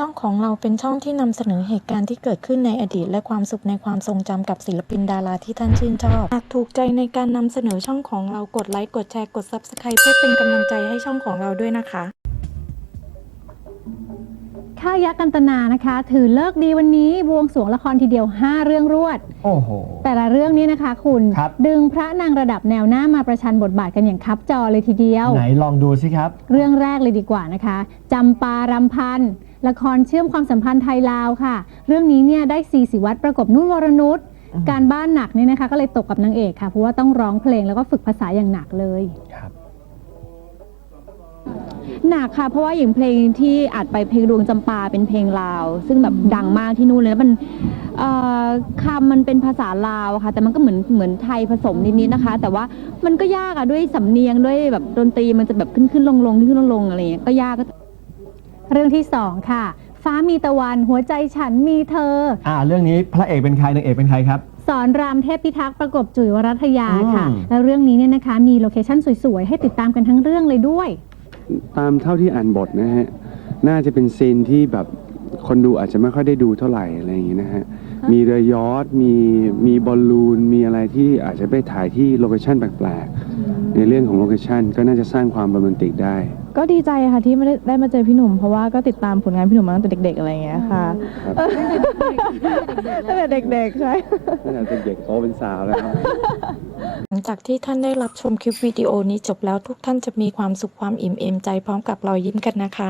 ช่องของเราเป็นช่องที่นำเสนอเหตุการณ์ที่เกิดขึ้นในอดีต และความสุขในความทรงจำกับศิลปินดาราที่ท่านชื่นชอบ หากถูกใจในการนำเสนอช่องของเรากดไลค์กดแชร์กด Subscribe เพื่อเป็นกำลังใจให้ช่องของเราด้วยนะคะ ค่ายักษ์กันตนานะคะ ถือเลิกษ์ดีวันนี้บวงสรวงละครทีเดียว 5 เรื่องรวด โอ้โห แต่ละเรื่องนี้นะคะ คุณครับ ดึงพระนางระดับแนวหน้ามาประชันบทบาทกันอย่างคับจอเลยทีเดียว ไหนลองดูสิครับ เรื่องแรกเลยดีกว่านะคะจำปารำพันธ์ ละครเชื่อมความสัมพันธ์ไทยลาวค่ะ เรื่องนี้เนี่ยได้ซีสิวัตรประกบนุ่นวรนุชอืมการบ้านหนักเนี่ยนะคะก็เลยตกกับนางเอกค่ะ เพราะว่าต้องร้องเพลงแล้วก็ฝึกภาษาอย่างหนักเลยครับหนักค่ะ เพราะว่าอย่างเพลงที่อัดไปเพลงดวงจำปาเป็นเพลงลาว ซึ่งแบบดังมากที่นู่นเลยแล้วมันเอ่อคำมันเป็นภาษาลาวค่ะ แต่มันก็เหมือนเหมือนไทยผสมนิดๆนะคะ แต่ว่ามันก็ยากอะด้วยสำเนียงด้วยแบบดนตรีมันจะแบบขึ้นขึ้นลงลงขึ้นขึ้นลงลงอะไรอย่างเงี้ยก็ยาก เรื่องที่สองค่ะ ฟ้ามีตะวันหัวใจฉันมีเธอ อ่าเรื่องนี้พระเอกเป็นใครนางเอกเป็นใครครับ สอนรามเทพพิทักษ์ประกบจุ๋ยวรัตยาค่ะ อืม แล้วเรื่องนี้เนี่ยนะคะ มีโลเคชั่นสวยๆ ให้ติดตามกันทั้งเรื่องเลยด้วย ตามเท่าที่อ่านบทนะฮะ น่าจะเป็นซีนที่แบบ คนดูอาจจะไม่ค่อยได้ดูเท่าไหร่อะไรอย่างงี้นะฮะ มีเรือยอชต์มีมีบอลลูน มีอะไรที่อาจจะไปถ่ายที่โลเคชั่นแปลกๆ ในเรื่องของโลเคชั่นก็น่าจะสร้างความโรแมนติกได้ ก็ดีใจค่ะที่ไม่ได้ได้มาเจอพี่หนุ่ม เพราะว่าก็ติดตามผลงานพี่หนุ่มมาตั้งแต่เด็กๆอะไรอย่างเงี้ยค่ะครับตั้งแต่เด็กๆใช่ตั้งแต่เด็กโตเป็นสาวแล้วครับหลังจากที่ท่านได้รับชมคลิปวิดีโอนี้จบแล้วทุกท่านจะมีความสุขความอิ่มเอมใจพร้อมกับรอยยิ้มกันนะคะ